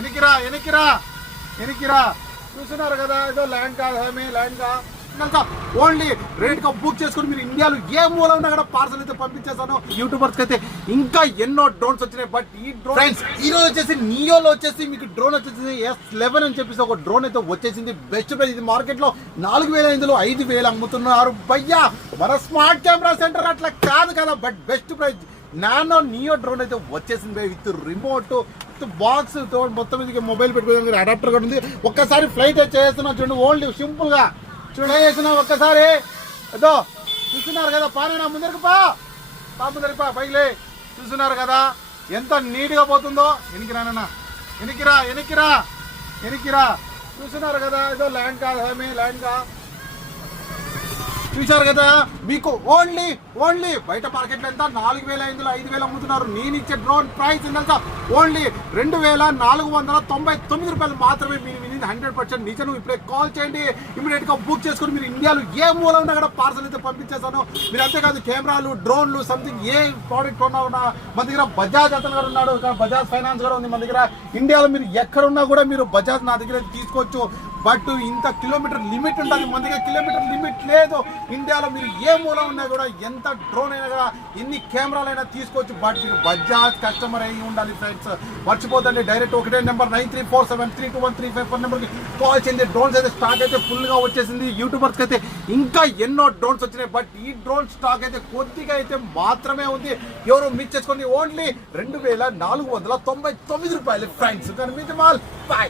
ఎనికిరా ఎనికిరా ఎనికిరా చూస్తున్నారు కదా, ఏదో ల్యాండ్ కాదు ల్యాండ్ కా ఓన్లీ రేట్ గా బుక్ చేసుకుని మీరు ఇండియాలో ఏ మూల ఉన్నా కూడా పార్సల్ అయితే పంపించేసాను. యూట్యూబర్స్ అయితే ఇంకా ఎన్నో డ్రోన్స్ వచ్చినాయి. బట్ ఈ డ్రోన్ ఫ్రెండ్స్ ఈ రోజు వచ్చేసి నియోలో వచ్చేసి మీకు డ్రోన్ వచ్చేసి S11 అని చెప్పేసి ఒక డ్రోన్ అయితే వచ్చేసింది. బెస్ట్ ప్రైస్ ఇది మార్కెట్ లో 4,500 5,000 అమ్ముతున్నారు భయ్యా. మన స్మార్ట్ కెమెరా సెంటర్ అట్లా కాదు కదా, but best price nano neo drone అయితే వచ్చేసింది విత్ రిమోట్ బాక్స్ తో మొత్తం ఇది మొబైల్ పెట్టుకోవడానికి అడాప్టర్ కూడా ఉంది. ఒక్కసారి ఫ్లైట్ చేస్తున్నా చూడండి, ఓన్లీ సింపుల్ గా చూడేసిన ఒక్కసారి ఏదో చూస్తున్నారు కదా. పానేనా ముందరికి ముందరికి పైలే చూస్తున్నారు కదా ఎంత నీట్ గా పోతుందో. ఎనికిరానన్నా ఎనికిరా ఎనికిరా ఎనికిరా చూస్తున్నారు కదా, ఏదో ల్యాండ్ కాదు ల్యాండ్ కా చూశారు కదా. మీకు ఓన్లీ బయట మార్కెట్లో ఎంత 4,500 5,000 అమ్ముతున్నారు. నేను ఇచ్చే డ్రోన్ ప్రైస్ ఎంత ఓన్లీ 2,499 రూపాయలు మాత్రమే. మీరు 100% నిజం. ఇప్పుడే కాల్ చేయండి, ఇమీడియట్ గా బుక్ చేసుకుని మీరు ఇండియాలో ఏ మూల ఉన్నా కూడా పార్సల్ అయితే పంపించేస్తాను. మీరు అంతేకాదు కెమెరాలు డ్రోన్లు సంథింగ్ ఏ ప్రోడక్ట్ కొన్నా కూడా మన దగ్గర బజాజ్ అతను కూడా ఉన్నాడు, బజాజ్ ఫైనాన్స్ కూడా ఉంది మన దగ్గర. ఇండియాలో మీరు ఎక్కడున్నా కూడా మీరు బజాజ్ నా దగ్గర తీసుకోవచ్చు. బట్ ఇంత కిలోమీటర్ లిమిట్ ఉంటుంది, మన దగ్గర కిలోమీటర్ లిమిట్ లేదు. ఇండియాలో మీరు ఏ మూల ఉన్నా కూడా ఎంత డ్రోన్ అయినా కూడా ఎన్ని కెమెరాలైనా తీసుకోవచ్చు. బట్ మీరు బజాజ్ కస్టమర్ అయ్యి ఉండాలి ఫ్రెండ్స్. మర్చిపోతండి, డైరెక్ట్ ఒకటే నెంబర్ 9347321354 నెంబర్కి కాల్ చేయండి. డ్రోన్స్ అయితే స్టాక్ అయితే ఫుల్ గా వచ్చేసింది. యూట్యూబర్స్కి అయితే ఇంకా ఎన్నో డ్రోన్స్ వచ్చినాయి. బట్ ఈ డ్రోన్ స్టాక్ అయితే కొద్దిగా అయితే మాత్రమే ఉంది. ఎవరు మిస్ చేసుకోండి. ఓన్లీ 2,499 రూపాయలు ఫ్రెండ్స్. కనిపించే మాల్ బాయ్.